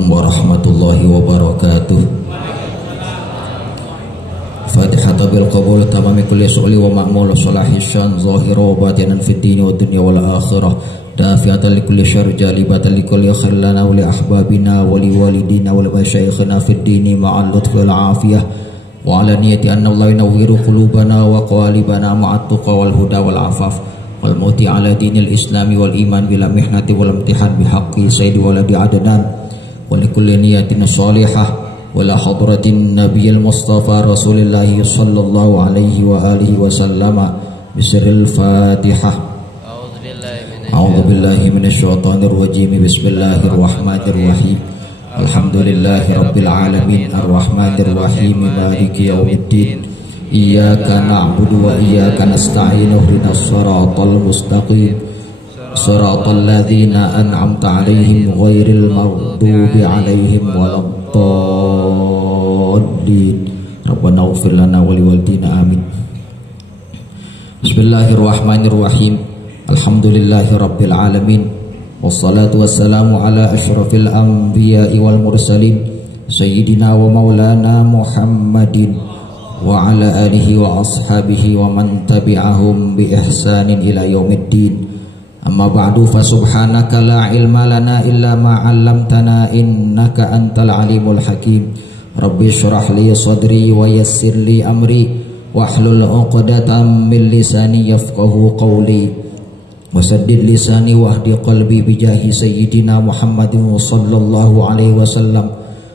Assalamualaikum warahmatullahi wabarakatuh. Fatihata bil qabul tamami kulli su'li wa ma'mul salahi syan zahira wa batinan fid dini wa dunya wal akhirah. Dafi'atan li kulli syarr jalibatan li kulli khair lana wa li ahbabina wa li walidina wa li masyayikhina fid dini ma'al lutfi wal afiyah wa ala niyati anna Allah yunawwiru qulubana wa qalibana ma'at tuqa wal huda wal afaf wal mauti ala dinil islami wal iman bila mihnati wal imtihan bihaqqi sayyidi waladi adnan wa li kulli niyatin salihah wa la hadratin nabiyil mustafa rasulillahi sallallahu alaihi wa alihi wa sallama bisirril fatihah. A'udzu billahi minasyaitonir rajim. Bismillahirrahmanirrahim. Alhamdulillahi rabbil alamin arrahmanir rahim maliki yaumiddin. Iyyaka na'budu wa iyyaka nasta'in ihdinas siratal mustaqim siratal ladzina an'amta 'alaihim ghairil maghdubi 'alaihim waladdallin. Rabbana ighfir lana wa liwalidina amin. Bismillahirrahmanirrahim. Alhamdulillahi rabbil alamin. Wassalatu wassalamu ala asyrafil anbiya'i wal mursalin sayyidina wa maulana Muhammadin wa ala alihi wa ashabihi wa man tabi'ahum bi ihsanin ila yaumiddin. Amma ba'du, fa subhanaka la ilma lana illa ma 'allamtana innaka antal alimul hakim. Rabbi shrah li sadri wa yassir li amri wahlul 'uqdatam min lisani yafqahu qawli wasaddid lisani wahdi qalbi bijahi sayyidina Muhammadin sallallahu alaihi wasallam.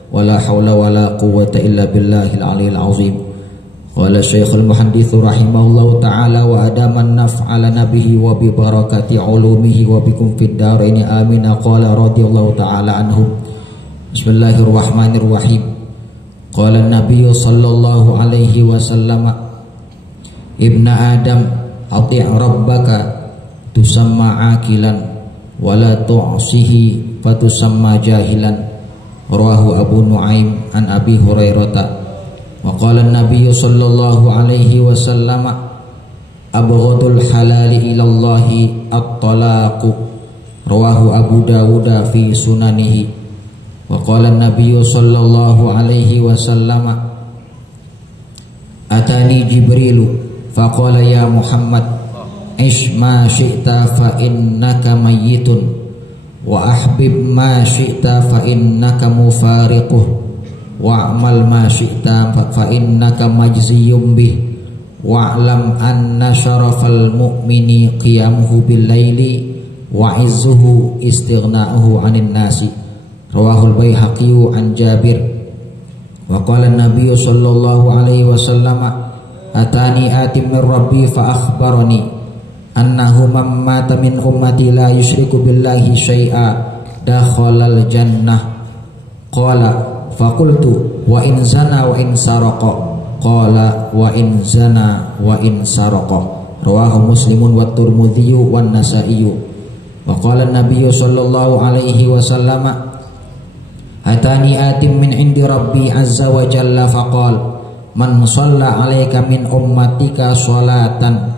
Wala hawla wala quwwata illa billahil aliyil azim. Qala Syekhul Muhaddits rahimahullahu ta'ala wa adaman naf'ala nabihi wa bi barakati ulumihi wa bikum fid darain amin. Qala radhiyallahu ta'ala anhu. Bismillahirrahmanirrahim. Qala an-nabiy sallallahu alaihi wasallam, ibna adam ati' rabbaka tusamma akilan wa la tu'sihi fatusamma jahilan. Rawahu Abu Nuaim an Abi Hurairah. Wa qala an-nabiy sallallahu alaihi wasallam, abghadul halali ilallahi at-talaqu. Rawahu Abu Dawud fi sunanihi. Wa qala an-nabiy sallallahu alaihi wasallam, atani Jibrilu faqala ya Muhammad ish ma syi'ta fa innaka mayyitun wa ahbib ma syi'ta fa innaka mufariquh wa'mal ma syi'ta fa innaka majziyum bih wa'lam anna syarafal mu'mini qiyamuhu bil laili wa izzuhu istighna'uhu 'anil nasi. Rawahul Baihaqi an Jabir. Wa qala an-nabiy sallallahu alaihi wasallam, atani atim min rabbi fa akhbarani annahu man mata min ummati la yusyriku billahi syai'a dakhalal jannah. Qala faqultu wa in zana wa in saraqa. Qala wa in zana wa in saraqa. Rawahu Muslimun wa Tirmidzi wa Nasa'i. Wa qala an-nabiy sallallahu alaihi wasallam, atani atim min indi rabbi azza wa jalla faqala man shalla 'alaika min ummatika sholatan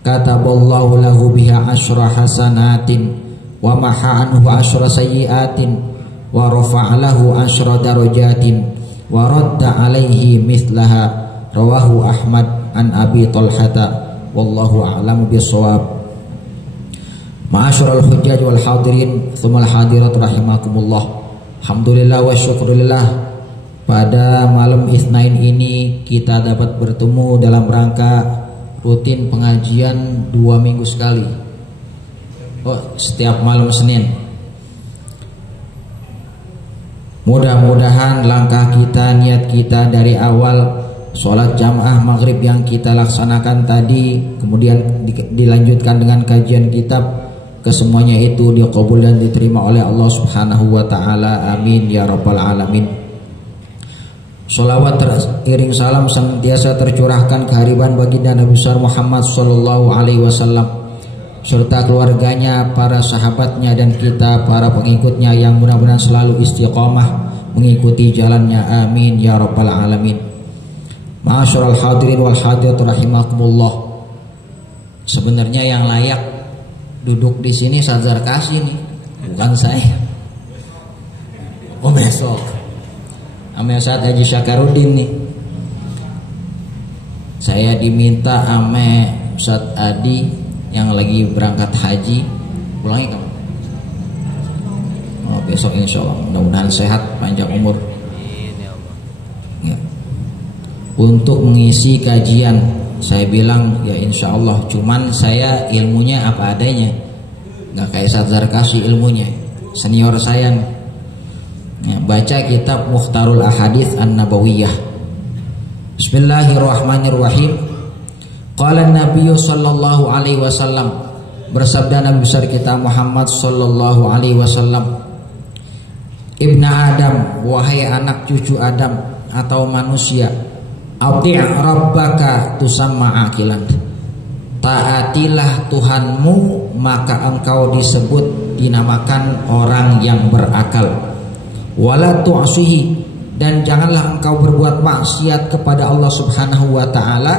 kataballahu lahu biha asyra hasanatin wa maha anhu asyra sayyiatin wa rafa'alahu asyra darajatin wa radda alaihi mithlaha. Rawahu Ahmad an Abi Talhata. Wallahu a'lamu bissawab. Ma'asyiral hujjaj wal hadirin tsummal hadirat rahimakumullah. Alhamdulillah wa syukurillah, pada malam Itsnain ini kita dapat bertemu dalam rangka rutin pengajian 2 minggu sekali. Setiap malam Senin. Mudah-mudahan langkah kita, niat kita dari awal sholat jamaah maghrib yang kita laksanakan tadi, kemudian dilanjutkan dengan kajian kitab, kesemuanya itu diqabul dan diterima oleh Allah subhanahu wa ta'ala. Amin ya rabbal alamin. Sholawat teriring salam senantiasa tercurahkan kehadiran baginda Nabi besar Muhammad sallallahu alaihi wasallam serta keluarganya, para sahabatnya, dan kita para pengikutnya yang mudah-mudahan selalu istiqamah mengikuti jalannya. Amin ya rabbal alamin. Ma'asyiral hadirin wal hadirat rahimakumullah. Sebenarnya yang layak duduk di sini Sazar Kasih nih, bukan saya. Oh, besok ame Ustaz Haji Syakaruddin nih. Saya diminta ame Ustaz Adi yang lagi berangkat haji, pulangnya kamu? Oh, besok insya Allah, mudah-mudahan sehat, panjang umur ya. Untuk mengisi kajian, saya bilang ya insya Allah, cuman saya ilmunya apa adanya, nggak kayak Ustaz Zarkasi ilmunya, senior saya nih. Ya, baca kitab Mukhtarul Ahadits An-Nabawiyah. Bismillahirrahmanirrahim. Qala Nabi sallallahu alaihi wasallam, bersabda Nabi besar kita Muhammad sallallahu alaihi wasallam, Ibna Adam, wahai anak cucu Adam atau manusia, ati' rabbaka tusamma akilan. Taatilah Tuhanmu, maka engkau disebut dinamakan orang yang berakal. Wala tu'asihi, dan janganlah engkau berbuat maksiat kepada Allah Subhanahu wa taala,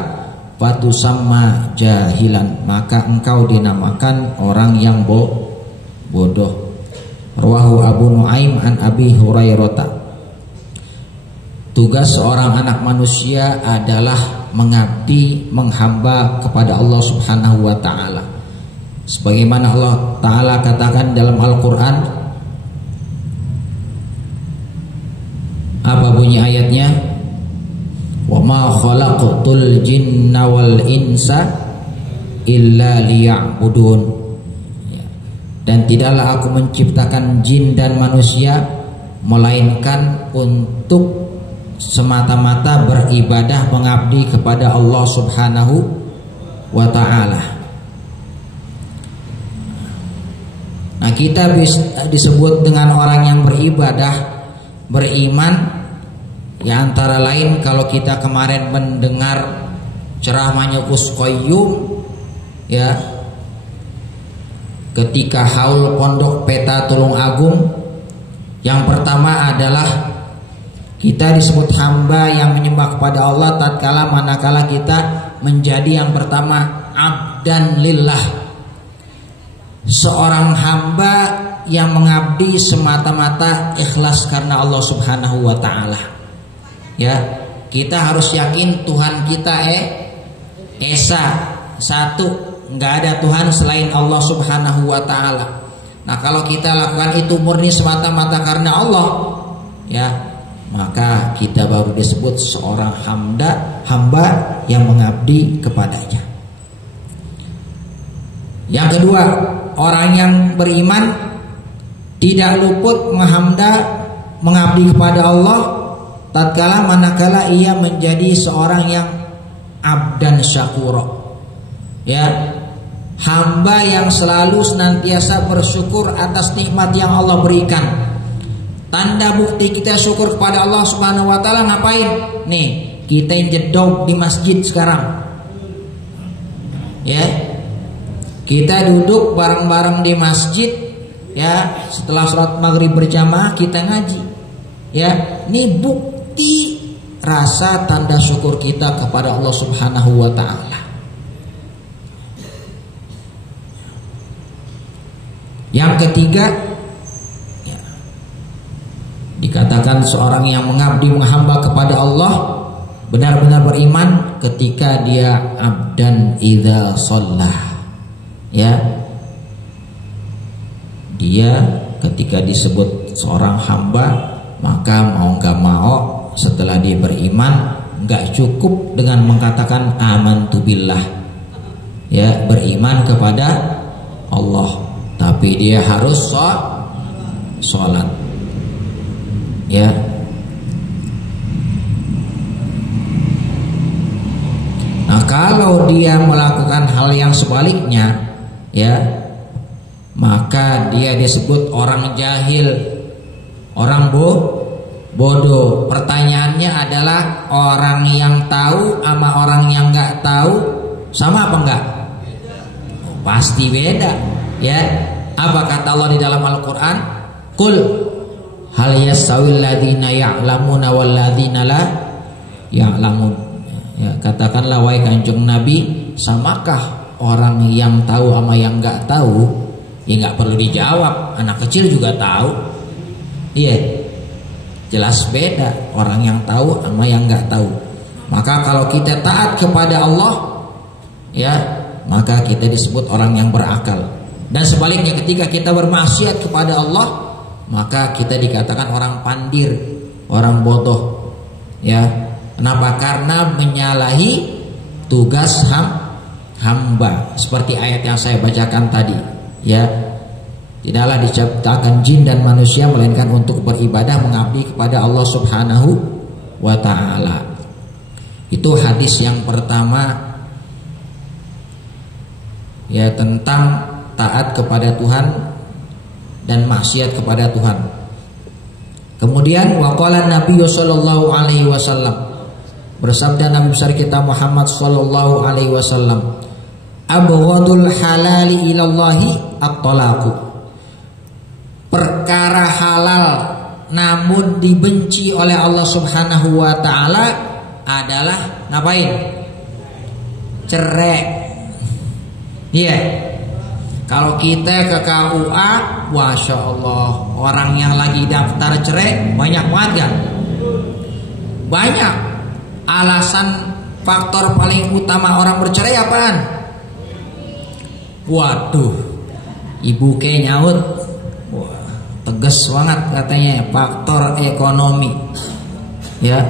fatusamma jahilan, maka engkau dinamakan orang yang bodoh. Rawahu Abu Nuaim an Abi Hurairah. Tugas seorang anak manusia adalah mengabdi, menghamba kepada Allah Subhanahu wa taala. Sebagaimana Allah taala katakan dalam Al-Qur'an, apa bunyi ayatnya? Wa ma khalaqtul jinna wal insa illa liya'budun. Dan tidaklah aku menciptakan jin dan manusia melainkan untuk semata-mata beribadah, mengabdi kepada Allah Subhanahu wa ta'ala. Nah, kita disebut dengan orang yang beribadah, beriman, ya antara lain kalau kita kemarin mendengar ceramahnya Gus Qayyum ya, ketika haul Pondok Peta Tulung Agung, yang pertama adalah kita disebut hamba yang menyembah kepada Allah tatkala manakala kita menjadi yang pertama abdan lillah, seorang hamba yang mengabdi semata-mata ikhlas karena Allah Subhanahu wa taala. Ya, kita harus yakin Tuhan kita esa, satu, nggak ada Tuhan selain Allah Subhanahu wa taala. Nah, kalau kita lakukan itu murni semata-mata karena Allah, ya, maka kita baru disebut seorang hamba yang mengabdi kepadanya. Yang kedua, orang yang beriman tidak luput mengabdi kepada Allah tatkala manakala ia menjadi seorang yang abdan syakura, ya, hamba yang selalu senantiasa bersyukur atas nikmat yang Allah berikan. Tanda bukti kita syukur kepada Allah Subhanahu wa taala ngapain? Nih, kita yang jedog di masjid sekarang, ya, kita duduk bareng-bareng di masjid, ya, setelah sholat maghrib berjamaah kita ngaji, ya, ini bukti rasa tanda syukur kita kepada Allah Subhanahu wa taala. Yang ketiga, ya, dikatakan seorang yang mengabdi, menghamba kepada Allah benar-benar beriman ketika dia abdan idza shallah, ya, dia ketika disebut seorang hamba, maka mau gak mau setelah dia beriman, gak cukup dengan mengatakan amantu billah, ya, beriman kepada Allah, tapi dia harus sholat, ya. Nah, kalau dia melakukan hal yang sebaliknya, ya, maka dia disebut orang jahil, orang bodoh. Pertanyaannya adalah, orang yang tahu sama orang yang nggak tahu sama apa enggak? Pasti beda, ya. Apa kata Allah di dalam Al-Quran? Qul hal yastawil ladzina ya'lamuna wal ladzina la ya'lamun. Ya, katakanlah wahai Kanjeng Nabi, samakah orang yang tahu sama yang nggak tahu? Ya nggak perlu dijawab, anak kecil juga tahu. Iya. Jelas beda orang yang tahu sama yang nggak tahu. Maka kalau kita taat kepada Allah, ya, maka kita disebut orang yang berakal. Dan sebaliknya ketika kita bermaksiat kepada Allah, maka kita dikatakan orang pandir, orang bodoh. Ya, kenapa? Karena menyalahi tugas hamba. Seperti ayat yang saya bacakan tadi, ya. Tidaklah diciptakan jin dan manusia melainkan untuk beribadah mengabdi kepada Allah Subhanahu wa taala. Itu hadis yang pertama, ya, tentang taat kepada Tuhan dan maksiat kepada Tuhan. Kemudian waqala Nabi sallallahu alaihi wasallam, bersabda Nabi besar kita Muhammad sallallahu alaihi wasallam, abghadul halali ilallahi at-talaqu. Perkara halal namun dibenci oleh Allah Subhanahu wa taala adalah ngapain? Cerai. Iya. Kalau kita ke KUA, Masya Allah, orang yang lagi daftar cerai banyak banget kan? Banyak. Alasan faktor paling utama orang bercerai apaan? Waduh, ibu ke nyaut, wah, tegas banget katanya, faktor ekonomi. Ya.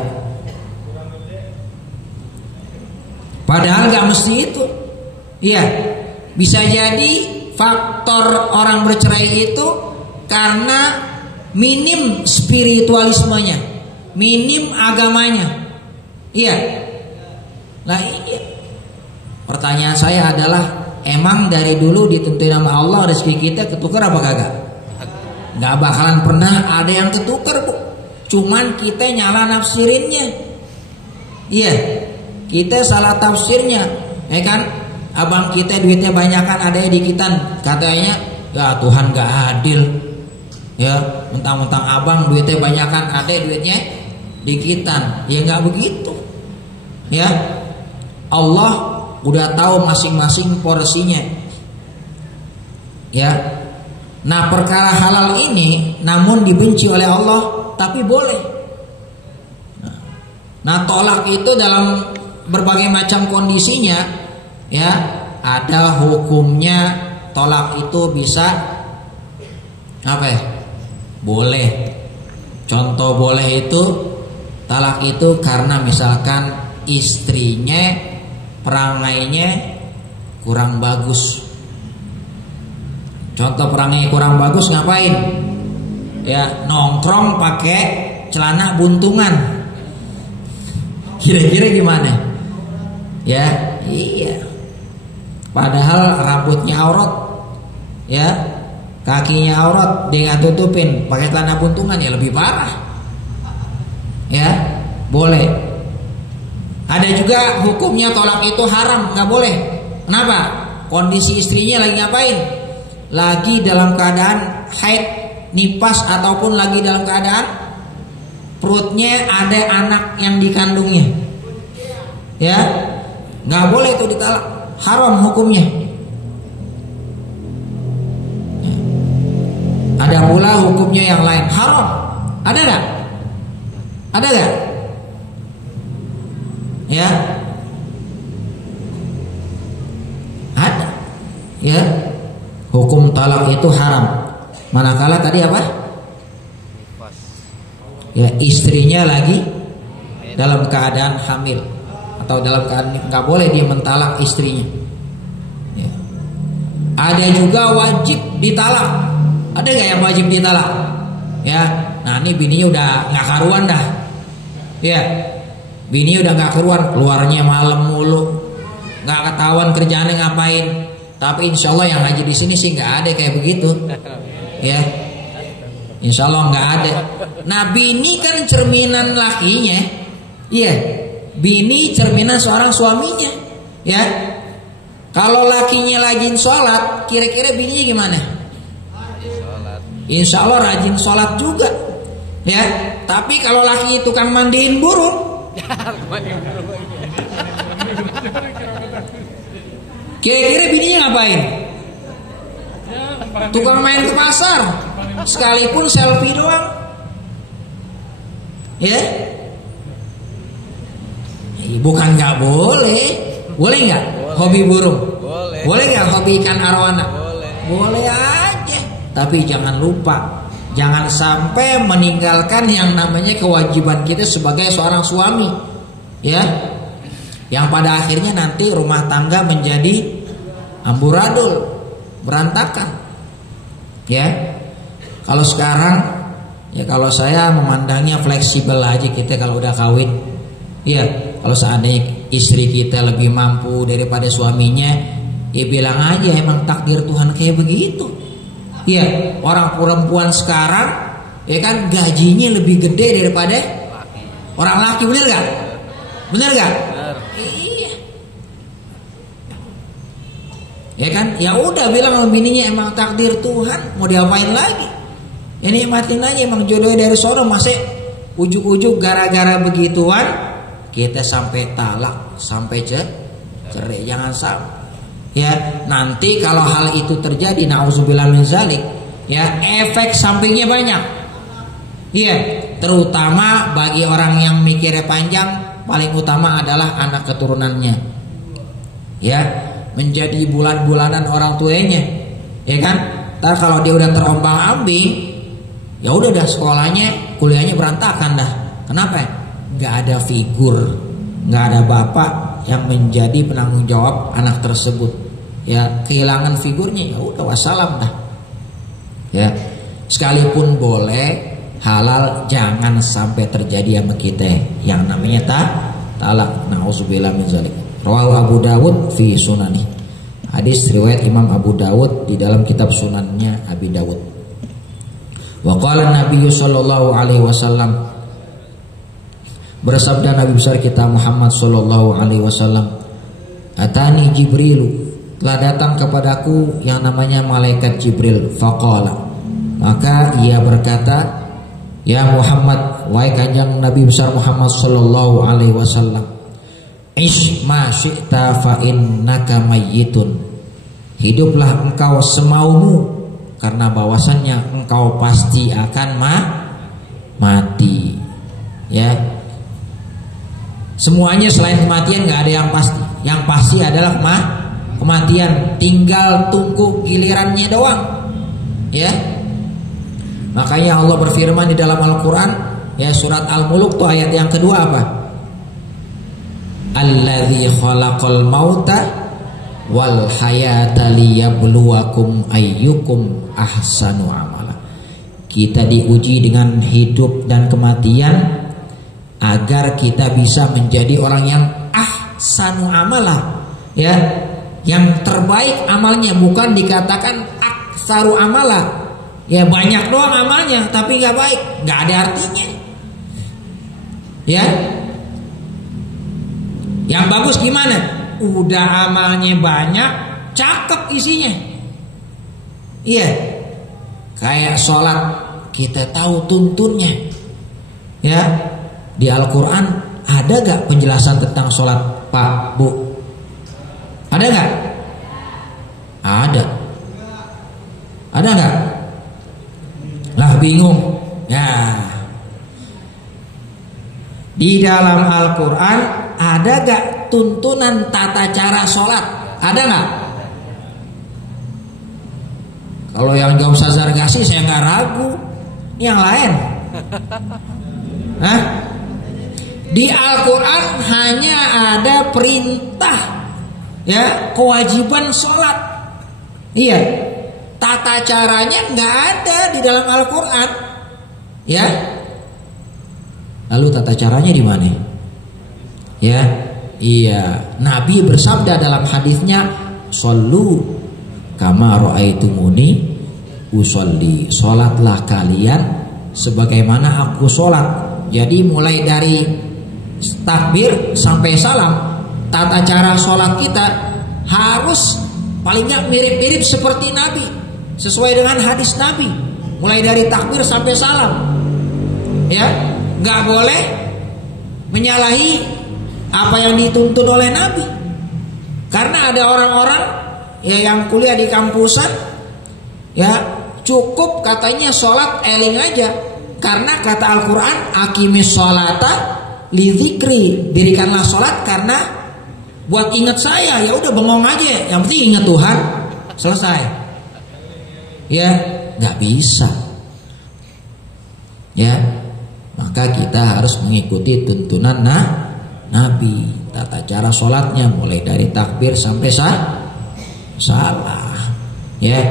Padahal gak mesti itu. Iya, bisa jadi faktor orang bercerai itu karena minim spiritualismenya, minim agamanya. Iya. Nah, iya. Pertanyaan saya adalah, emang dari dulu ditentuin sama Allah rezeki kita ketukar apa kagak? Gak bakalan pernah ada yang ketukar, Bu. Cuman kita nyala nafsirinnya. Iya, kita salah tafsirnya, ya kan? Abang kita duitnya banyakan, adanya dikitan, katanya ya Tuhan gak adil. Ya, mentang-mentang abang duitnya banyakan, ada duitnya dikitan. Ya gak begitu. Ya, Allah udah tahu masing-masing porsinya. Ya. Nah, perkara halal ini namun dibenci oleh Allah, tapi boleh. Nah, tolak itu dalam berbagai macam kondisinya, ya, ada hukumnya. Tolak itu bisa apa ya? Boleh. Contoh boleh itu, talak itu karena misalkan istrinya perangainya kurang bagus. Contoh perangainya kurang bagus ngapain? Ya, nongkrong pakai celana buntungan. Kira-kira gimana? Ya, iya. Padahal rambutnya aurat, ya, kakinya aurat, dia nggak tutupin, pakai celana buntungan, ya lebih parah. Ya, boleh. Ada juga hukumnya tolak itu haram, nggak boleh. Kenapa? Kondisi istrinya lagi ngapain? Lagi dalam keadaan haid, nifas, ataupun lagi dalam keadaan perutnya ada anak yang dikandungnya. Ya, nggak boleh itu ditalak, haram hukumnya. Ada pula hukumnya yang lain, haram. Ada nggak? Ada nggak? Ya, ada. Ya, hukum talak itu haram. Manakala tadi apa? Ya, istrinya lagi dalam keadaan hamil atau dalam keadaan, nggak boleh dia mentalak istrinya. Ya. Ada juga wajib ditalak. Ada nggak yang wajib ditalak? Ya, nah ini bininya udah nggak karuan dah. Ya, bini udah nggak keluarnya malam mulu, nggak ketahuan kerjaannya ngapain. Tapi insya Allah yang ngaji di sini sih nggak ada kayak begitu. Ya, insya Allah nggak ada. Nah, bini kan cerminan lakinya. Iya, bini cerminan seorang suaminya. Ya, kalau lakinya lagi sholat, kira-kira bininya gimana? Insya Allah rajin sholat juga. Ya, tapi kalau laki tukang mandiin burung, kira-kira bininya ngapain? Tukang main ke pasar, sekalipun selfie doang. Ya, bukan nggak boleh, boleh nggak? Hobi burung, boleh nggak? Hobi ikan arowana, boleh aja. Tapi jangan lupa, jangan sampai meninggalkan yang namanya kewajiban kita sebagai seorang suami, ya. Yang pada akhirnya nanti rumah tangga menjadi amburadul, berantakan. Ya. Kalau sekarang, ya kalau saya memandangnya fleksibel aja kita kalau udah kawin. Ya, kalau seandainya istri kita lebih mampu daripada suaminya, ya bilang aja emang takdir Tuhan kayak begitu. Ya, orang perempuan sekarang ya kan gajinya lebih gede daripada orang laki, bener gak? Bener gak? Iya. Ya kan? Ya udah bilang sama bininya emang takdir Tuhan, mau diapain lagi? Ya nikmatin aja, emang jodohnya dari sono, masih ujuk-ujuk gara-gara begituan kita sampai talak, sampai cerai. Jangan sampai. Ya, nanti kalau hal itu terjadi, nauzubillah min zalik, ya efek sampingnya banyak. Iya, terutama bagi orang yang mikirnya panjang, paling utama adalah anak keturunannya. Ya, menjadi bulan-bulanan orang tuanya. Ya kan? Ntar kalau dia udah terombang-ambing, ya udah dah sekolahnya, kuliahnya berantakan dah. Kenapa? Gak ada figur, gak ada bapak yang menjadi penanggung jawab anak tersebut. Ya kehilangan figurnya, ya udah wassalam dah. Ya, sekalipun boleh halal, jangan sampai terjadi sama kita yang namanya talak. Nauzubillah min zalik. Rawahu Abu Dawud fi sunani. Hadis riwayat Imam Abu Dawud di dalam kitab sunannya Abi Dawud. Wa qala Nabi sallallahu alaihi wasallam, bersabda Nabi besar kita Muhammad sallallahu alaihi wasallam, atani Jibrilu, telah datang kepadaku yang namanya malaikat Jibril. Faqala, maka ia berkata, ya Muhammad, wahai kanjeng Nabi besar Muhammad sallallahu alaihi wasallam, ish ma syi'ta fa innaka mayyitun, hiduplah engkau semaumu, karena bahwasannya engkau pasti akan mati. Ya, semuanya selain kematian gak ada yang pasti. Yang pasti adalah kematian, tinggal tunggu gilirannya doang. Ya, makanya Allah berfirman di dalam Al-Quran, ya surat Al-Muluk tuh ayat yang kedua apa? Alladzi khalaqal mauta wal hayata liyabluwakum ayyukum ahsanu amala. Kita diuji dengan hidup dan kematian agar kita bisa menjadi orang yang ahsanu amala, ya, yang terbaik amalnya. Bukan dikatakan aksaru amala, ya banyak doang amalnya tapi nggak baik, nggak ada artinya. Ya, yang bagus gimana? Udah amalnya banyak, cakep isinya. Iya, kayak sholat kita tahu tuntunnya. Ya, di Al-Quran ada gak penjelasan tentang sholat, Pak, Bu? Ada gak? Ada. Ada gak? Lah bingung. Ya, di dalam Al-Quran ada gak tuntunan tata cara sholat? Ada gak? Kalau yang jawab Ustaz Zargasi saya gak ragu. Yang lain? Hah? Di Al-Quran hanya ada perintah, ya, kewajiban sholat. Iya, tata caranya nggak ada di dalam Al-Quran. Ya, lalu tata caranya di mana? Ya, iya, Nabi bersabda dalam hadisnya, "Shollu kama ra'aitumuni usolli." Sholatlah kalian sebagaimana aku sholat. Jadi mulai dari takbir sampai salam, tata cara sholat kita harus paling nggak mirip-mirip seperti Nabi, sesuai dengan hadis Nabi. Mulai dari takbir sampai salam, ya, nggak boleh menyalahi apa yang dituntut oleh Nabi. Karena ada orang-orang ya yang kuliah di kampusan, ya cukup katanya sholat eling aja, Karena kata Al-Quran, aqimis sholata li dzikri, dirikanlah sholat karena buat ingat saya. Ya udah bengong aja, yang penting ingat Tuhan, selesai. Ya, nggak bisa. Ya, maka kita harus mengikuti tuntunan Nabi. Tata cara sholatnya mulai dari takbir sampai salah. Ya,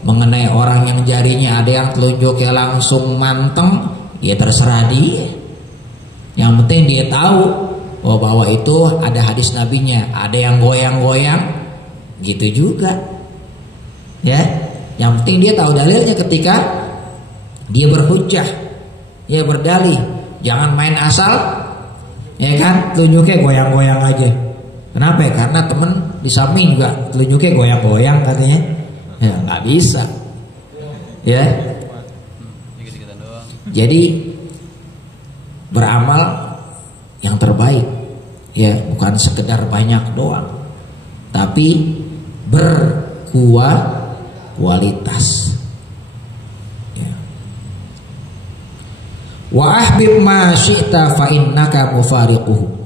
mengenai orang yang jarinya ada yang telunjuknya langsung manteng, ya terserah dia. Yang penting dia tahu bahwa itu ada hadis nabinya. Ada yang goyang-goyang, gitu juga. Ya, yang penting dia tahu dalilnya ketika dia berhujjah, ya berdalih. Jangan main asal, ya kan, telunjuknya goyang-goyang aja. Kenapa? Karena temen di samping juga telunjuknya goyang-goyang katanya. Ya nggak bisa. Ya. Jadi beramal yang terbaik, ya bukan sekedar banyak doang, tapi berkualitas. Ya. Wa ahbib ma syi'ta fa innaka mufariquhu.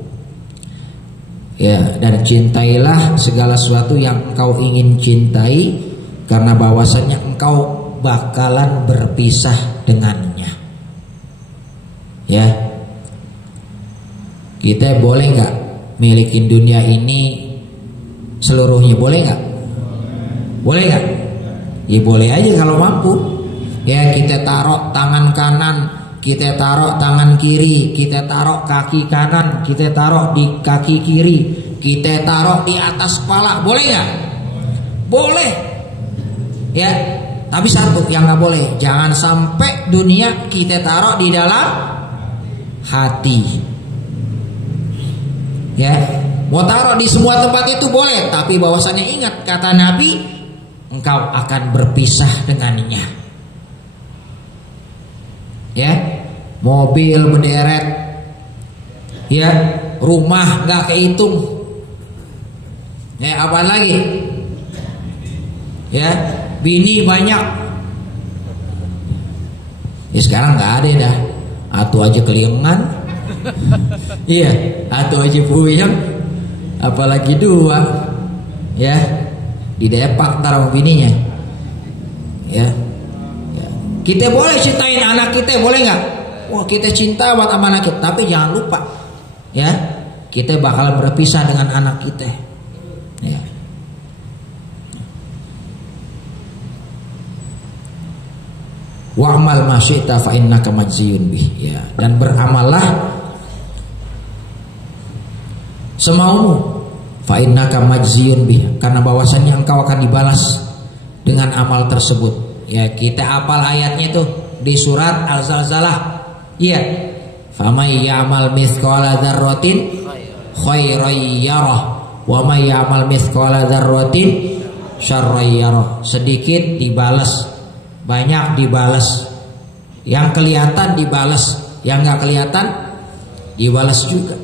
Ya, dan cintailah segala sesuatu yang engkau ingin cintai, karena bahwasannya engkau bakalan berpisah dengannya. Ya, kita boleh nggak milikin dunia ini seluruhnya? Boleh nggak? Boleh nggak? Ya boleh aja kalau mampu. Ya, kita taruh tangan kanan, kita taruh tangan kiri, kita taruh kaki kanan, kita taruh di kaki kiri, kita taruh di atas kepala. Boleh nggak? Boleh. Ya, tapi satu yang nggak boleh, jangan sampai dunia kita taruh di dalam hati. Ya, mau taruh di semua tempat itu boleh, tapi bahwasannya ingat kata Nabi, engkau akan berpisah dengannya. Ya, mobil berderet, ya, rumah nggak kehitung. Ya, apa lagi? Ya, bini banyak. Ya sekarang nggak ada dah. Atu aja keliengan. Iya, atu aja puyeng. Apalagi dua. Ya, didepak taruh bininya. Ya. Ya. Kita boleh cintain anak kita, boleh nggak? Wah, kita cinta buat sama anak kita, tapi jangan lupa, ya, kita bakal berpisah dengan anak kita. Ya. Wa'mal ma syi'ta fa innaka majziyun bih. Ya, dan beramallah semaumu, fa innaka majziyun bih, karena bahwasannya engkau akan dibalas dengan amal tersebut. Ya, kita apal ayatnya itu di surat Al-Zalzalah. Iya. Famay ya'mal mithqala dzarratin khairan yarah wa may ya'mal mithqala dzarratin syarran yarah. Sedikit dibalas, banyak dibalas. Yang kelihatan dibalas, yang nggak kelihatan dibalas juga.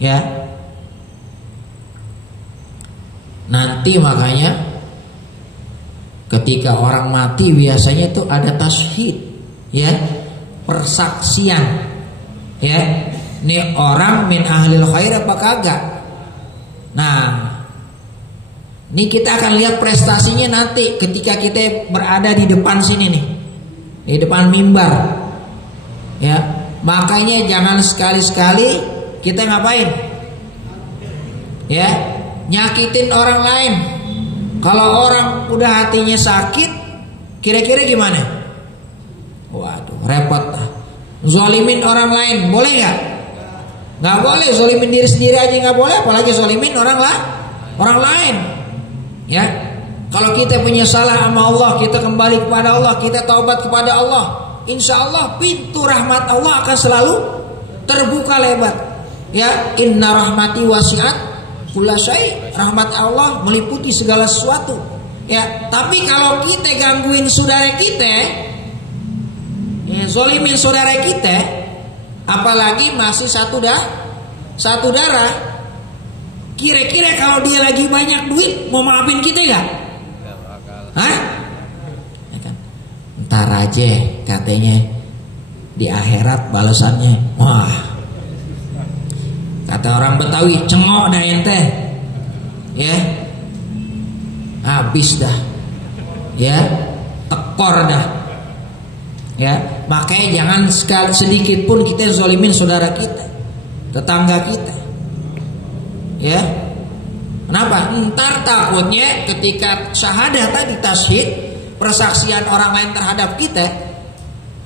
Ya. Nanti makanya ketika orang mati biasanya itu ada tasyhid, ya, persaksian. Ya, ini orang min ahlil khair apa kagak? Nah, ini kita akan lihat prestasinya nanti ketika kita berada di depan sini nih, di depan mimbar. Ya, makanya jangan sekali-sekali kita ngapain? Ya, nyakitin orang lain. Kalau orang udah hatinya sakit, kira-kira gimana? Waduh, repot. Zolimin orang lain, boleh nggak? Nggak boleh. Zolimin diri sendiri aja nggak boleh, apalagi zolimin orang lain. Ya, kalau kita punya salah sama Allah, kita kembali kepada Allah, kita taubat kepada Allah, insya Allah pintu rahmat Allah akan selalu terbuka lebar. Ya, inna rahmati wasi'at kulla syai', rahmat Allah meliputi segala sesuatu. Ya, tapi kalau kita gangguin saudara kita, ya, zolimin saudara kita, apalagi masih satu darah, kira-kira kalau dia lagi banyak duit mau maafin kita nggak? Hah? Ya kan? Ntar aja katanya, di akhirat balasannya, wah, kata orang Betawi, cengok dah ente, ya, habis dah, ya, tekor dah, ya. Makanya jangan sedikit pun kita zolimin saudara kita, tetangga kita, ya. Kenapa? Ntar takutnya ketika syahadah tadi, tasyhid, persaksian orang lain terhadap kita,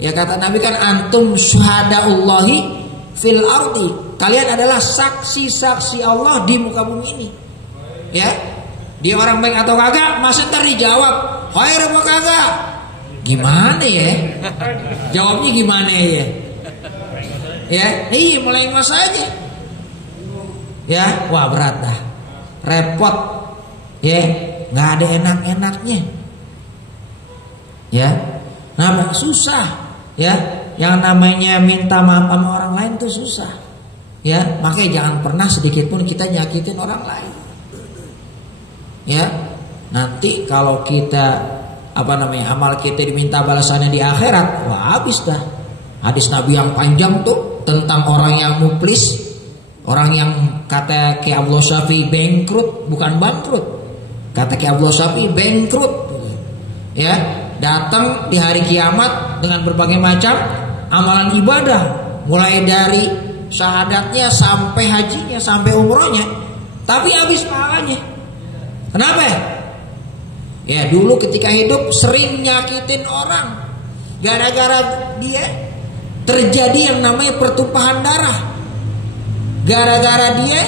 ya kata Nabi kan, antum syuhadaullahi fil ardi, kalian adalah saksi-saksi Allah di muka bumi ini, ya. Dia orang baik atau kagak, masih ntar dijawab khair apa kagak, gimana ya, jawabnya gimana ya, ya, iya mulai mas aja, ya, wah berat dah, repot, ya, nggak ada enak-enaknya, ya. Nah, susah, ya. Yang namanya minta maaf sama orang lain tuh susah, ya. Makanya jangan pernah sedikit pun kita nyakitin orang lain, ya. Nanti kalau kita amal kita diminta balasannya di akhirat, wah habis dah. Hadis Nabi yang panjang tuh tentang orang yang muflis, orang yang kata Ki Abdul Syafi'i bangkrut, bukan bangkrut. Kata Ki Abdul Syafi'i bangkrut, ya. Datang di hari kiamat dengan berbagai macam amalan ibadah, mulai dari syahadatnya sampai hajinya sampai umrohnya, tapi habis pahalanya. Kenapa? Ya dulu ketika hidup sering nyakitin orang, gara-gara dia terjadi yang namanya pertumpahan darah, gara-gara dia,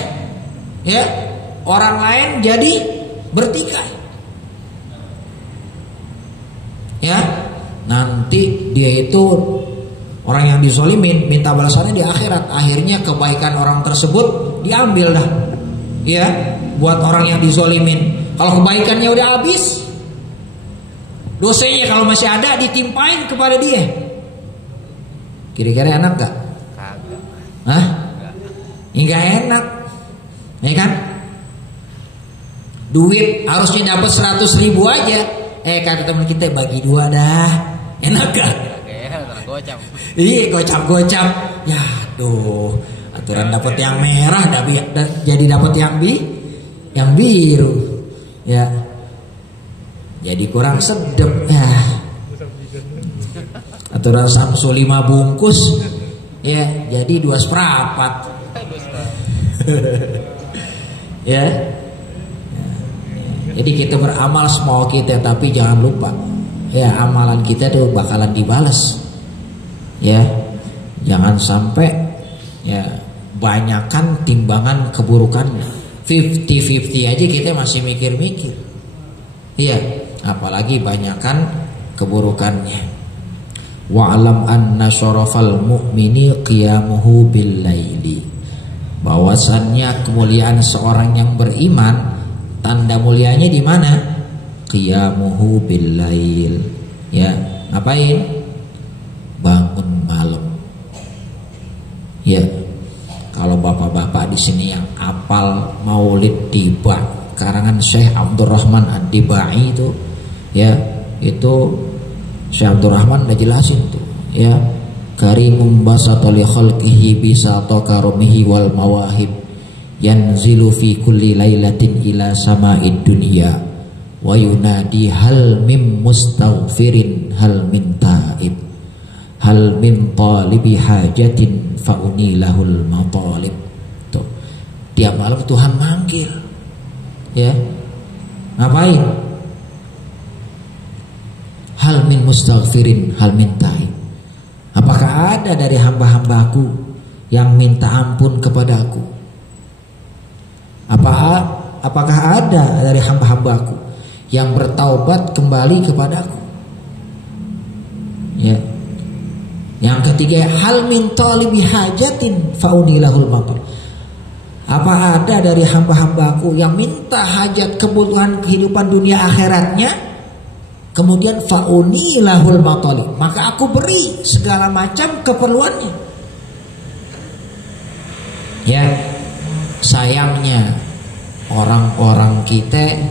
ya, orang lain jadi bertikai. Ya, nanti dia itu orang yang dizolimin minta balasannya di akhirat. Akhirnya kebaikan orang tersebut diambil dah, ya, buat orang yang dizolimin. Kalau kebaikannya udah habis, dosanya kalau masih ada ditimpain kepada dia. Kira-kira enak gak? Hah? Enggak enak, ya kan? Duit harusnya dapat 100.000 aja. Kata teman kita bagi 2 dah, enak gak? Gocap. Iya gocap. Ya tuh, aturan dapat yang merah jadi dapat yang biru, ya. Jadi kurang sedep ya. Aturan Samsu 5 bungkus, ya jadi 2 seperempat. Ya. Jadi kita beramal semau kita, tapi jangan lupa, ya, amalan kita tuh bakalan dibalas, ya. Jangan sampai, ya, banyakan timbangan keburukannya. 50-50 aja kita masih mikir-mikir, iya, apalagi banyakan keburukannya. Wa'lam anna syarafal mu'mini qiyamuhu bil laili, bahwasannya kemuliaan seorang yang beriman, tanda mulianya di mana? Qiyamuhu bil lail, ya, ngapain? Bangun malam, ya. Kalau bapak-bapak di sini yang apal Maulid Tiba karangan Syekh Abdurrahman Ad-Dibai itu, ya, itu Syekh Abdurrahman udah jelasin tuh, ya, karimum basata li khalqihi bisata karumihi wal mawahib, yanzilu fi kulli lailatin ila sama'id dunya wa yunadi hal mim mustaghfirin hal min ta'ib hal min talibi hajatin fauni lahul matalib. Tuh, tiap malam Tuhan manggil, ya, ngapain? Hal min mustaghfirin hal min ta'ib, apakah ada dari hamba-hambaku yang minta ampun kepadaku? Apakah ada dari hamba-hambaku yang bertaubat kembali kepadaku? Ya. Yang ketiga, hal min talibi hajatin faunilahul matal. Apa ada dari hamba-hambaku yang minta hajat kebutuhan kehidupan dunia akhiratnya, kemudian faunilahul matal, maka aku beri segala macam keperluannya. Ya. Sayangnya orang-orang kita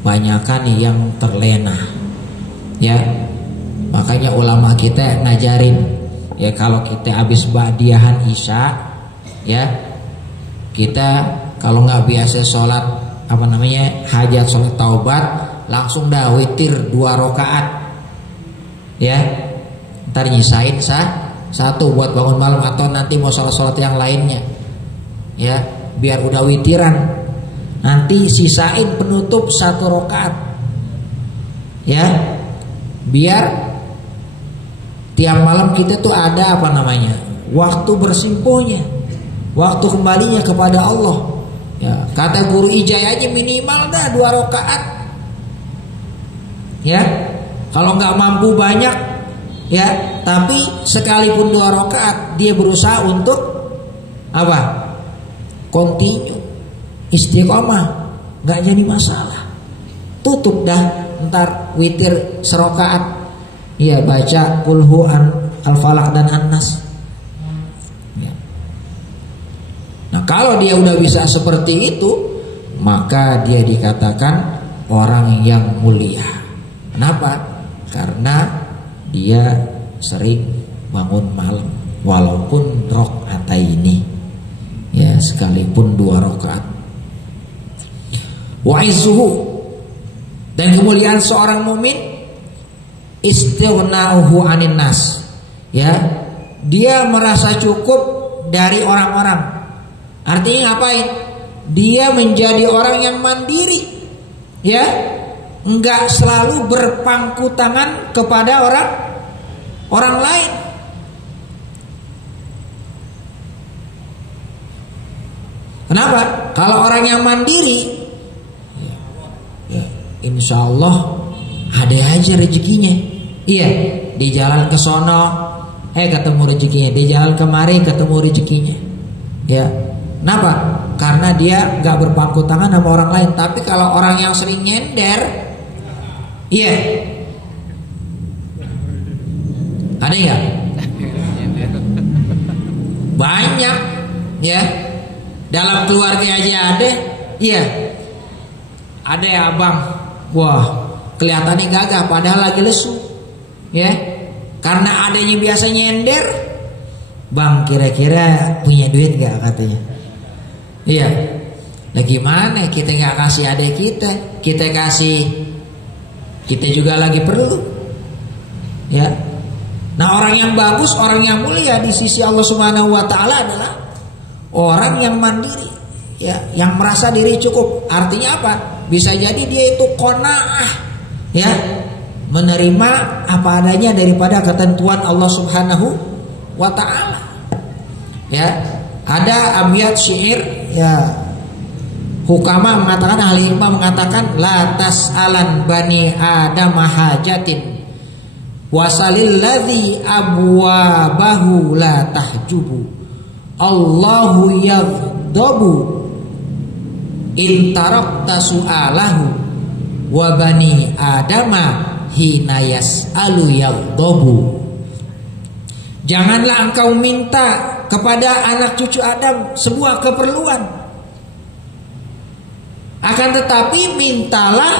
banyakan yang terlena, ya. Makanya ulama kita ngajarin, ya kalau kita habis ba'diyahan isya, ya kita kalau nggak biasa sholat apa namanya hajat sholat taubat, langsung dah witir 2 rakaat, ya ntar nyisain satu buat bangun malam atau nanti mau sholat yang lainnya, ya biar udah witiran, nanti sisain penutup 1 rakaat, ya biar tiap malam kita tuh ada apa namanya waktu bersimpuhnya, waktu kembalinya kepada Allah. Ya, kata guru ijazah aja minimal dah 2 rakaat. Ya, kalau nggak mampu banyak, ya, tapi sekalipun 2 rakaat dia berusaha untuk apa? Continue, istiqomah, nggak jadi masalah. Tutup dah, ntar witir serokaat. Iya, baca kulhu al-falaq dan an-nas. Nah kalau dia udah bisa seperti itu, maka dia dikatakan orang yang mulia. Kenapa? Karena dia sering bangun malam, walaupun rakaataini, ya sekalipun 2 rakaat. Wa izzuhu, dan kemuliaan seorang mukmin istighna'uhu 'anin nas. Ya, dia merasa cukup dari orang-orang. Artinya ngapain? Dia menjadi orang yang mandiri, ya, enggak selalu berpangku tangan kepada orang lain. Kenapa? Kalau orang yang mandiri, ya, insya Allah ada aja rezekinya. Iya, di jalan ke sono, ketemu rezekinya. Di jalan kemari ketemu rezekinya. Ya. Kenapa? Karena dia gak berpangku tangan sama orang lain. Tapi kalau orang yang sering nyender, iya, ada nggak? Banyak, ya. Dalam keluarga aja ada. Iya, ada ya abang, wah kelihatannya gagah padahal lagi lesu, ya. Karena adanya biasa nyender, bang kira-kira punya duit gak katanya. Iya, nah gimana kita nggak kasih adik kita kasih, kita juga lagi perlu, ya. Nah orang yang bagus, orang yang mulia di sisi Allah Subhanahu Wa Taala adalah orang yang mandiri, ya, yang merasa diri cukup. Artinya apa? Bisa jadi dia itu qanaah, ya, menerima apa adanya daripada ketentuan Allah Subhanahu Wa Taala, ya. Ada abiyat syair, ya, hukama mengatakan, ahli hikmah mengatakan, la tas'alan bani adam hajatin wasalil ladzi abwabahu la tahjubu Allahu yaghdabu in tarakta su'alahu wa bani adama hina yas'alu yaghdabu. Janganlah engkau minta kepada anak cucu Adam sebuah keperluan, akan tetapi mintalah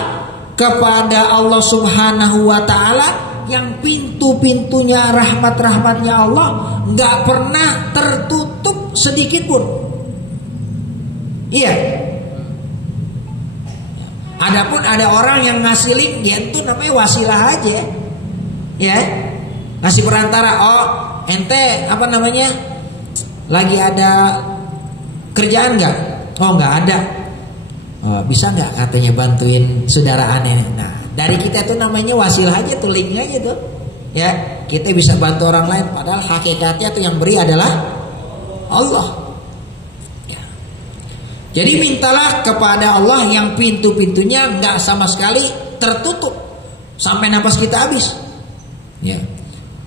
kepada Allah Subhanahu Wa Taala yang pintu-pintunya rahmat-rahmatnya Allah nggak pernah tertutup sedikit pun. Iya. Adapun ada orang yang ngasih link, dia itu namanya wasilah aja, ya, ngasih perantara. Oh, ente apa namanya? Lagi ada kerjaan nggak? Oh nggak ada. Oh, bisa nggak katanya bantuin saudara aneh? Nah dari kita itu namanya wasilah aja tuh, linknya aja tuh, ya, kita bisa bantu orang lain. Padahal hakikatnya tuh yang beri adalah Allah. Ya. Jadi mintalah kepada Allah yang pintu-pintunya nggak sama sekali tertutup sampai napas kita habis. Ya.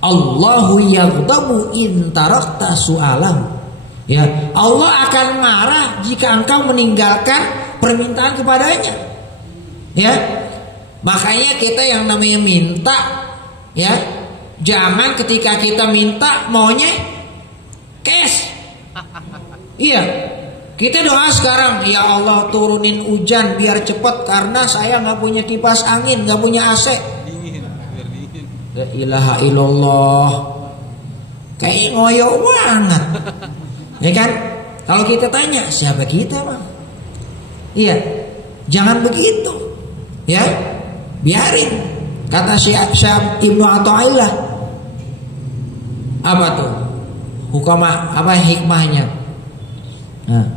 Allahu yaghdabu in tarakta su'alahu. Ya, Allah akan marah jika engkau meninggalkan permintaan kepadanya. Ya. Makanya kita yang namanya minta, ya, jangan ketika kita minta maunya cash. Iya. Kita doa sekarang, ya Allah turunin hujan biar cepat karena saya nggak punya kipas angin, nggak punya AC. La ilaha illallah. Kayak ngoyo banget. Ya kan? Kalau kita tanya, siapa kita, Bang? Iya. Jangan begitu. Ya. Biarin. Kata Syekh Ibnu Athaillah. Apa tuh? Hukama, apa hikmahnya? Nah.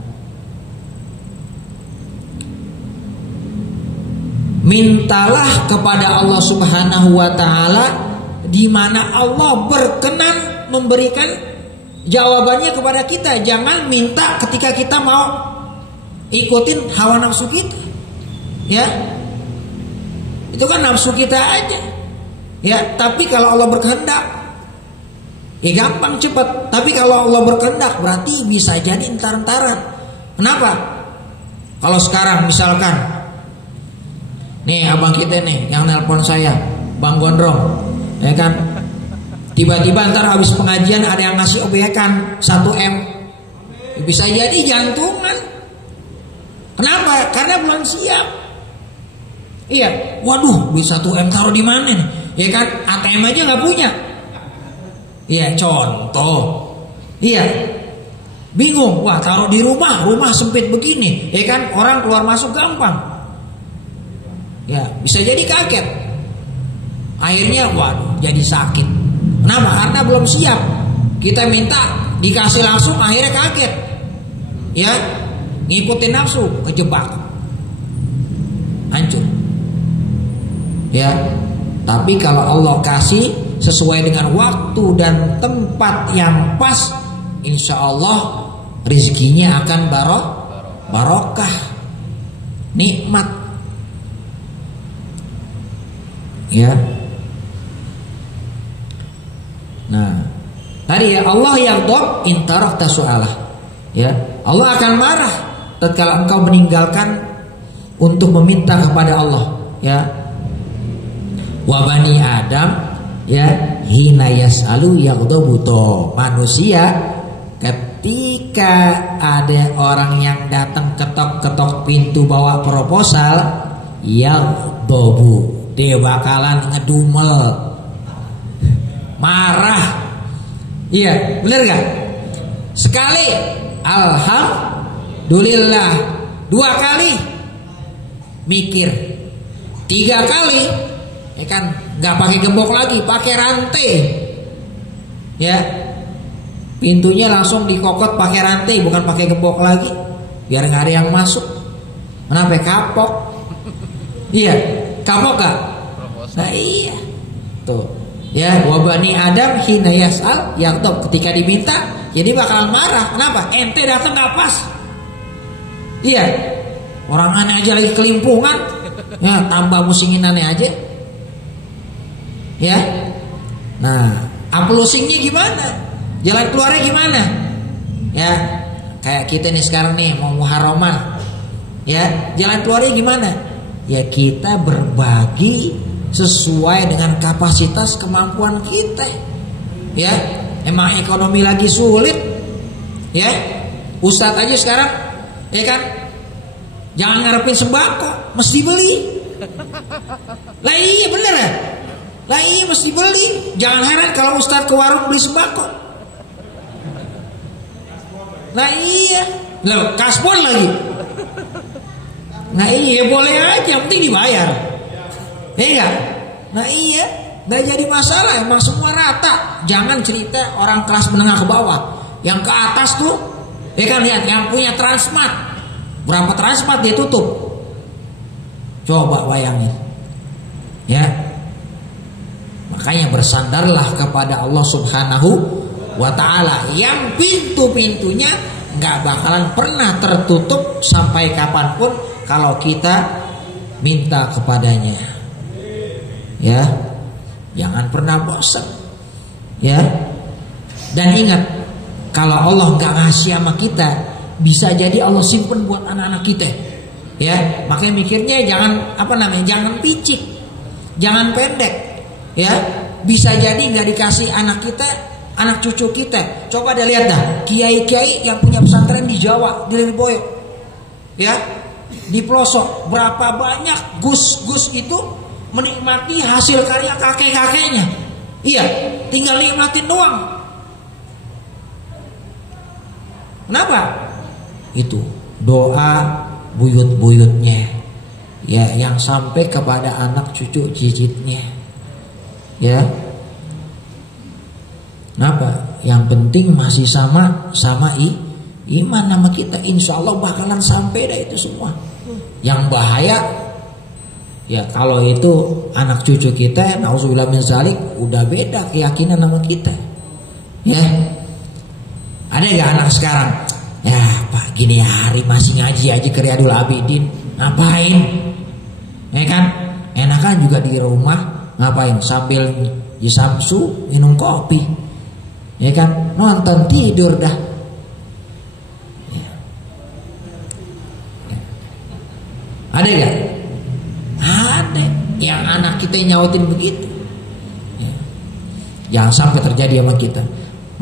Mintalah kepada Allah Subhanahu wa taala di mana Allah berkenan memberikan jawabannya kepada kita. Jangan minta ketika kita mau ikutin hawa nafsu kita. Ya. Itu kan nafsu kita aja. Ya, tapi kalau Allah berkehendak, ya gampang cepat. Tapi kalau Allah berkehendak berarti bisa jadi entar-entaran. Kenapa? Kalau sekarang misalkan nih abang kita nih yang nelpon saya, Bang Gondrong, ya kan? Tiba-tiba ntar habis pengajian ada yang ngasih obyekan 1M. Bisa jadi jantungan. Kenapa? Karena belum siap. Iya, waduh, bisa 1M taruh di mana nih? Ya kan, ATM aja nggak punya. Iya, contoh. Iya, bingung. Wah, taruh di rumah sempit begini. Ya kan, orang keluar masuk gampang. Ya, bisa jadi kaget. Akhirnya, waduh, jadi sakit. Kenapa? Karena belum siap. Kita minta dikasih langsung, akhirnya kaget. Ya, ngikutin nafsu, kejebak, hancur. Ya, tapi kalau Allah kasih sesuai dengan waktu dan tempat yang pas, insya Allah rezekinya akan barokah, nikmat. Ya. Nah, tadi ya Allah yaghdab in tarakta su'alah. Ya, Allah akan marah tatkala engkau meninggalkan untuk meminta kepada Allah. Ya. Wa bani Adam ya hina yas'alu yaghdabu. Manusia ketika ada orang yang datang ketok-ketok pintu bawa proposal, yaghdabu, dia bakalan ngedumel, marah. Iya, bener gak? Sekali alhamdulillah, 2 kali mikir, 3 kali ya kan, nggak pakai gembok lagi, pakai rantai. Ya, pintunya langsung dikokot pakai rantai, bukan pakai gembok lagi, biar nggak ada yang masuk. Kenapa? Kapok. Iya, kapok gak? Nah iya, tuh. Ya, wa bani Adam hina yas'al yaghdab, ketika diminta jadi bakal marah. Kenapa? Ente datang nggak pas. Iya, orang aneh aja lagi kelimpungan, ya tambah musingin aneh aja. Ya, nah, uplusingnya gimana? Jalan keluarnya gimana? Ya, kayak kita nih sekarang nih mau muharraman. Ya, jalan keluarnya gimana? Ya kita berbagi sesuai dengan kapasitas kemampuan kita. Ya, emang ekonomi lagi sulit. Ya, Ustadz aja sekarang, ya kan? Jangan ngarepin sembako, mesti beli. Lah iya bener ya. Lah iya mesti beli. Jangan heran kalau Ustadz ke warung beli sembako. Lah iya. Loh, kasbon lagi. Nah iya boleh aja, yang penting dibayar. Iya. Nah iya, nggak jadi masalah. Emang semua rata. Jangan cerita orang kelas menengah ke bawah. Yang ke atas tuh, ya kan lihat yang punya Transmart. Berapa Transmart dia tutup? Coba bayangin. Ya. Makanya bersandarlah kepada Allah Subhanahu wa ta'ala yang pintu-pintunya gak bakalan pernah tertutup sampai kapanpun kalau kita minta kepadanya. Ya, jangan pernah bosan. Ya, dan ingat kalau Allah gak ngasih sama kita, bisa jadi Allah simpen buat anak-anak kita. Ya, makanya mikirnya jangan picik, jangan pendek. Ya, bisa jadi nggak dikasih anak kita, anak cucu kita. Coba deh lihat dah, kiai-kiai yang punya pesantren di Jawa, di Lirboyo, ya, di pelosok, berapa banyak gus-gus itu menikmati hasil karya kakek-kakeknya. Iya, tinggal nikmatin doang. Kenapa? Itu doa buyut-buyutnya, ya, yang sampai kepada anak cucu cicitnya, ya. Kenapa? Yang penting masih sama iman nama kita, insya Allah bakalan sampai dah itu semua. Yang bahaya, ya kalau itu anak cucu kita, nauzubillah min zalik, udah beda keyakinan nama kita, ya. Ada ya anak sekarang, ya Pak gini hari masih ngaji aja ke Riyadul Abidin, ngapain? Ya kan? Enakan juga di rumah, ngapain? Sambil di Samsu minum kopi, ya kan? Nonton tidur dah. Ya. Ya. Ada gak? Ada yang anak kita nyautin begitu, ya. Jangan sampai terjadi sama kita.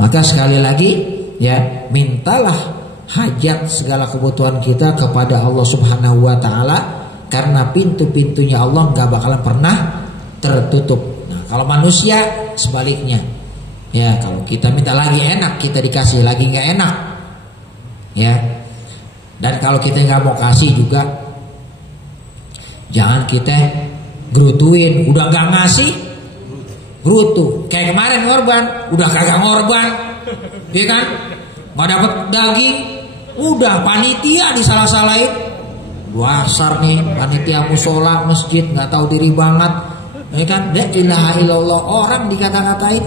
Maka sekali lagi, ya, mintalah hajat segala kebutuhan kita kepada Allah Subhanahu wa taala, karena pintu-pintunya Allah nggak bakalan pernah tertutup. Nah, kalau manusia sebaliknya, ya, kalau kita minta lagi enak, kita dikasih lagi nggak enak, ya. Dan kalau kita nggak mau kasih juga, jangan kita gerutuin, udah nggak ngasih gerutu. Kayak kemarin ngorban, udah kagak ngorban, ya kan? Nggak dapet daging, udah panitia disalah-salahin. Dasar nih panitia musola masjid nggak tahu diri banget, ya kan? La ilaha illallah, orang dikata-katain.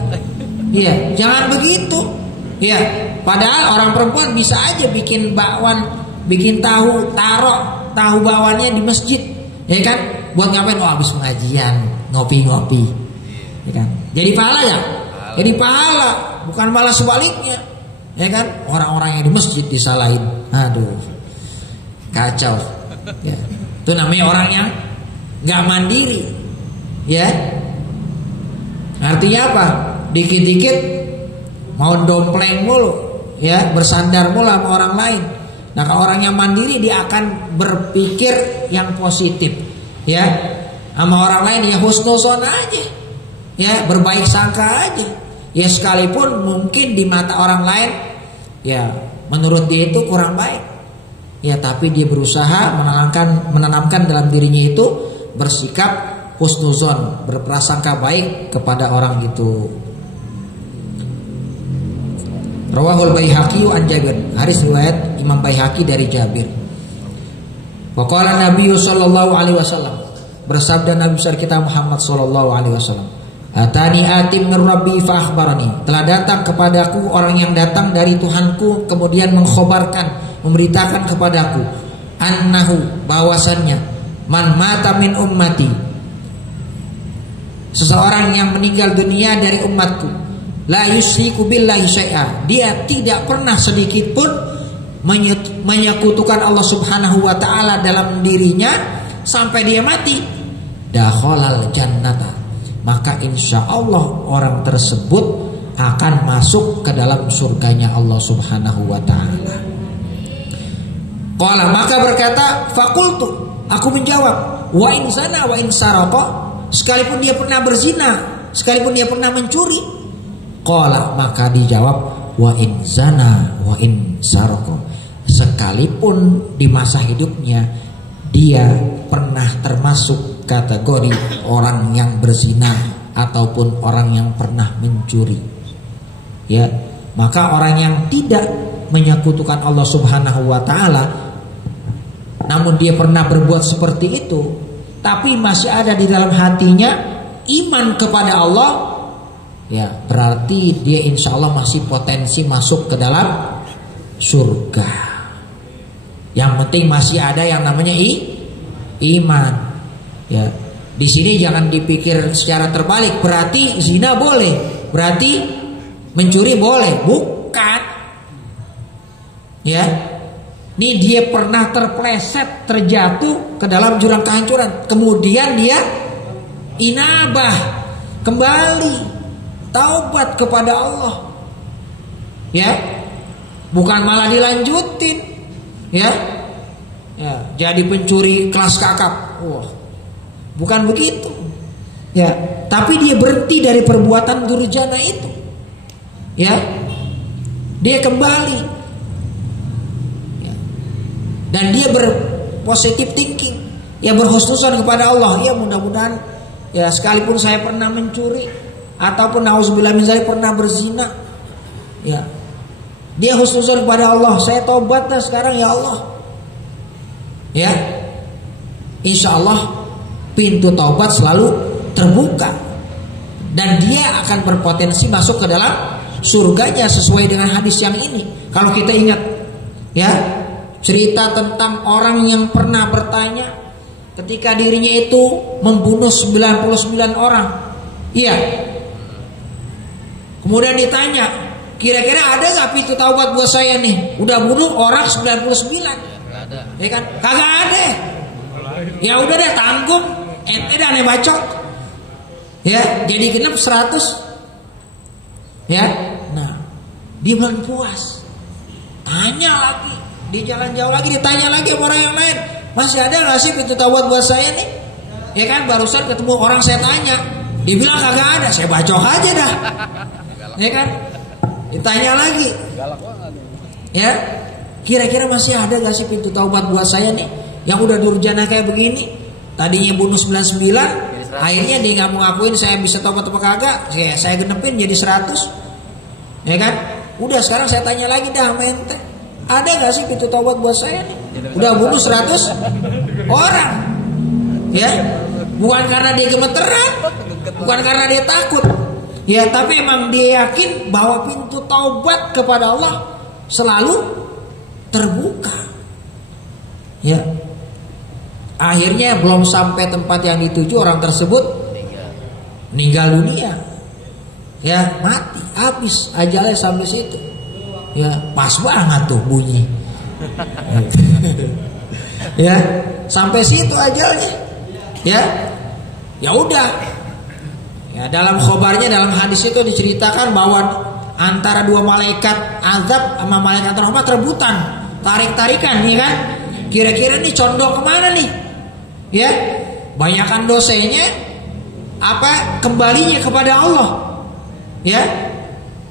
Iya, jangan begitu. Ya, padahal orang perempuan bisa aja bikin bakwan, bikin tahu, taruh tahu bawannya di masjid, ya kan? Buat ngapain? Oh, habis pengajian ngopi-ngopi, ya kan? Jadi pahala ya? Jadi pahala, bukan malah sebaliknya, ya kan? Orang-orang yang di masjid disalahin, aduh, kacau. Ya. Itu namanya orang yang nggak mandiri, ya. Artinya apa? Dikit-dikit mau dompleng mulu, ya, bersandar mulu sama orang lain. Nah, kalau orang yang mandiri dia akan berpikir yang positif, ya, sama orang lain ya husnuzon aja, ya, berbaik sangka aja, ya, sekalipun mungkin di mata orang lain, ya, menurut dia itu kurang baik, ya, tapi dia berusaha menanamkan dalam dirinya itu bersikap husnuzon, berprasangka baik kepada orang itu. Rawahul Baihaqi an Jabir, hadis riwayat Imam Baihaqi dari Jabir. Wa qala Nabi sallallahu alaihi wasallam, bersabda Nabi besar kita Muhammad sallallahu alaihi wasallam, atani atim min rabbi fa akhbarani, telah datang kepadaku orang yang datang dari Tuhanku kemudian mengkhabarkan, memberitakan kepadaku, annahu, bahwasannya, man mata min ummati, seseorang yang meninggal dunia dari umatku, la yusyriku billahi syai'a, dia tidak pernah sedikit pun menyekutukan Allah Subhanahu wa taala dalam dirinya sampai dia mati, dakhalal jannata, maka insya Allah orang tersebut akan masuk ke dalam surganya Allah Subhanahu wa taala. Qala, maka berkata, fakultu, aku menjawab, wa in zana wa in saraqa, sekalipun dia pernah berzina, sekalipun dia pernah mencuri. Qala, maka dijawab, wa in zana wa in saraqa, sekalipun di masa hidupnya dia pernah termasuk kategori orang yang berzina ataupun orang yang pernah mencuri, ya, maka orang yang tidak menyekutukan Allah Subhanahu wa taala, namun dia pernah berbuat seperti itu, tapi masih ada di dalam hatinya iman kepada Allah, ya, berarti dia insya Allah masih potensi masuk ke dalam surga. Yang penting masih ada yang namanya iman. Ya, di sini jangan dipikir secara terbalik. Berarti zina boleh, berarti mencuri boleh, bukan? Ya, ini dia pernah terpleset, terjatuh ke dalam jurang kehancuran, kemudian dia inabah, kembali taubat kepada Allah, ya, bukan malah dilanjutin, ya, jadi pencuri kelas kakap, wah, bukan begitu, ya, tapi dia berhenti dari perbuatan durjana itu, ya, dia kembali, dan dia berpositif thinking, ya berhusnuzon kepada Allah. Ya mudah-mudahan ya sekalipun saya pernah mencuri ataupun nauzubillah min dzalik pernah berzina, ya dia husnuzon kepada Allah, saya tobat dah sekarang ya Allah. Ya, insya Allah pintu taubat selalu terbuka dan dia akan berpotensi masuk ke dalam surganya sesuai dengan hadis yang ini. Kalau kita ingat ya cerita tentang orang yang pernah bertanya ketika dirinya itu membunuh 99 orang. Iya. Kemudian ditanya, kira-kira ada gak pintu taubat buat saya nih? Udah bunuh orang 99. Ya kan? Kagak ada. Ya udah deh tanggung, ente dah nih bacot. Ya, jadi genep 100. Ya. Nah, dia belum puas. Tanya lagi, di jalan jauh lagi ditanya lagi sama orang yang lain, masih ada gak sih pintu taubat buat saya nih? Ya kan, barusan ketemu orang saya tanya, dia bilang kagak ada, saya bacok aja dah. Ya kan, ditanya lagi, ya kira-kira masih ada gak sih pintu taubat buat saya nih? Yang udah durjana kayak begini, tadinya bunuh 99, akhirnya dia gak mau ngakuin saya bisa taubat apa kagak, saya genepin jadi 100. Ya kan, udah sekarang saya tanya lagi dah sama ente, ada gak sih pintu taubat buat saya nih? Udah bunuh 100 orang. Ya, bukan karena dia gemeteran, bukan karena dia takut. Ya, tapi emang dia yakin bahwa pintu taubat kepada Allah selalu terbuka. Ya. Akhirnya belum sampai tempat yang dituju, orang tersebut meninggal dunia. Ya, mati, habis ajalnya sampai situ. Ya, pas banget tuh bunyi. Ya, sampai situ ajalnya. Ya. Ya udah. Ya, dalam khobarnya, dalam hadis itu diceritakan bahwa antara dua malaikat azab sama malaikat rahmat rebutan, tarik-tarikan, ya kan? Kira-kira nih condong kemana nih? Ya, banyakan dosanya apa kembalinya kepada Allah. Ya,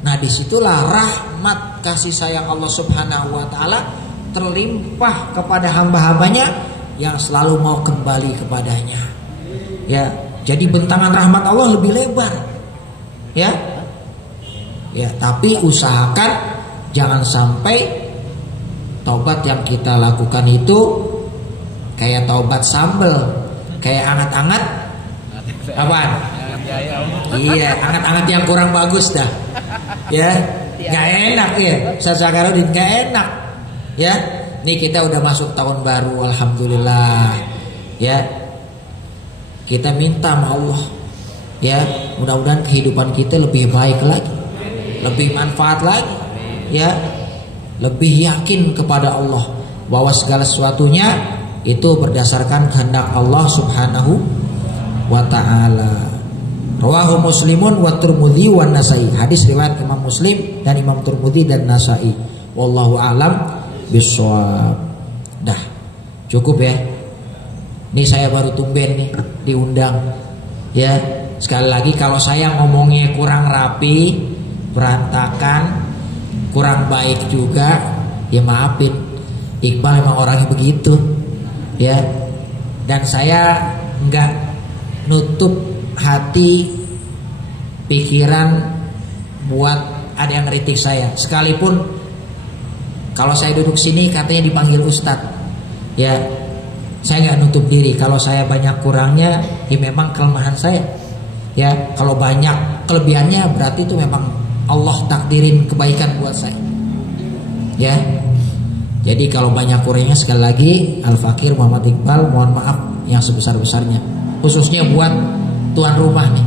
nah disitulah rahmat kasih sayang Allah Subhanahu Wa Taala terlimpah kepada hamba-hambanya yang selalu mau kembali kepadanya. Ya. Jadi bentangan rahmat Allah lebih lebar. Ya. Ya, tapi usahakan jangan sampai taubat yang kita lakukan itu kayak taubat sambel, kayak anget-anget apaan? Iya, anget-anget yang kurang bagus dah. Ya, enggak enak ya. Ustaz Zakarudin enggak enak. Ya. Nih kita udah masuk tahun baru, alhamdulillah. Ya. Kita minta sama Allah, ya mudah-mudahan kehidupan kita lebih baik lagi, lebih manfaat lagi, ya lebih yakin kepada Allah bahwa segala sesuatunya itu berdasarkan kehendak Allah Subhanahu wa Ta'ala. Rawahu Muslimun wa Tirmidzi wa Nasa'i. Hadis riwayat Imam Muslim dan Imam Tirmidzi dan Nasa'i. Wallahu a'lam bishawab. Dah cukup ya. Ini saya baru tumben nih diundang. Ya, sekali lagi kalau saya ngomongnya kurang rapi, berantakan, kurang baik juga, ya maafin. Iqbal memang orangnya begitu. Ya. Dan saya enggak nutup hati, pikiran buat ada yang ngeritik saya. Sekalipun kalau saya duduk sini katanya dipanggil Ustadz. Ya. Saya nggak nutup diri kalau saya banyak kurangnya, ya memang kelemahan saya. Ya, kalau banyak kelebihannya berarti itu memang Allah takdirin kebaikan buat saya. Ya, jadi kalau banyak kurangnya sekali lagi Al-Fakir Muhammad Iqbal mohon maaf yang sebesar-besarnya, khususnya buat tuan rumah nih.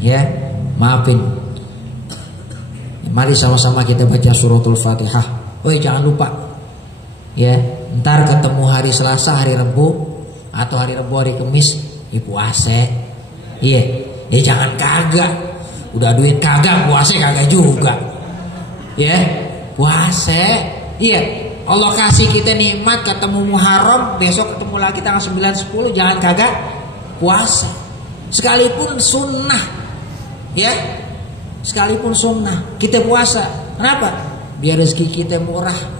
Ya, maafin. Mari sama-sama kita baca suratul Fatihah. Oh jangan lupa. Ya, ntar ketemu hari Selasa, hari Rabu, atau hari Rabu, hari Kamis, puase. Iya, ya jangan kagak. Udah duit kagak, puase kagak juga. Ya, puase. Iya, Allah kasih kita nikmat ketemu Muharram, besok ketemu lagi tanggal 9, 10, jangan kagak puasa. Sekalipun sunnah. Ya, sekalipun sunnah kita puasa. Kenapa? Biar rezeki kita murah.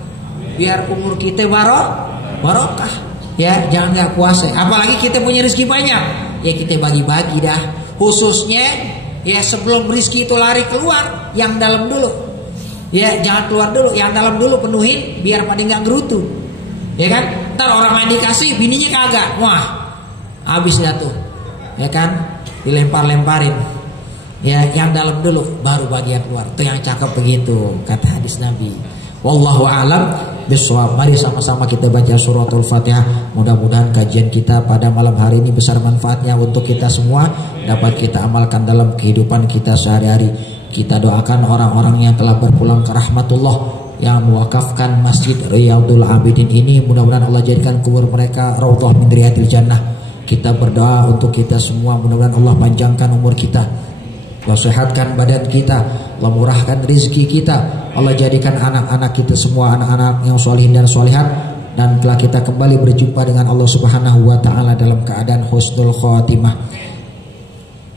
biar umur kita barokah. Ya, jangan nggak puasa. Apalagi kita punya rezeki banyak, ya kita bagi-bagi dah. Khususnya ya sebelum rezeki itu lari keluar, yang dalam dulu. Ya, jangan keluar dulu, yang dalam dulu penuhin biar pada nggak gerutu. Ya kan? Ntar orang lain dikasih, bininya kagak. Wah, habis dah tuh. Ya kan? Dilempar-lemparin. Ya, yang dalam dulu baru bagian luar. Itu yang cakep begitu kata hadis Nabi. Wallahu a'lam bishawab. Mari sama-sama kita baca suratul Fatihah. Mudah-mudahan kajian kita pada malam hari ini besar manfaatnya untuk kita semua, dapat kita amalkan dalam kehidupan kita sehari-hari. Kita doakan orang-orang yang telah berpulang ke rahmatullah, yang mewakafkan Masjid Riyadul Abidin ini, mudah-mudahan Allah jadikan kubur mereka raudhah min riyadil jannah. Kita berdoa untuk kita semua, mudah-mudahan Allah panjangkan umur kita, Allah sehatkan badan kita, Allah murahkan rezeki kita, Allah jadikan anak-anak kita semua anak-anak yang sholihin dan sholihat, dan telah kita kembali berjumpa dengan Allah Subhanahu wa taala dalam keadaan husnul khatimah.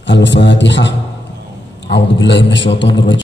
Al-Fatihah. A'udzubillahi minasyaitonir rajim.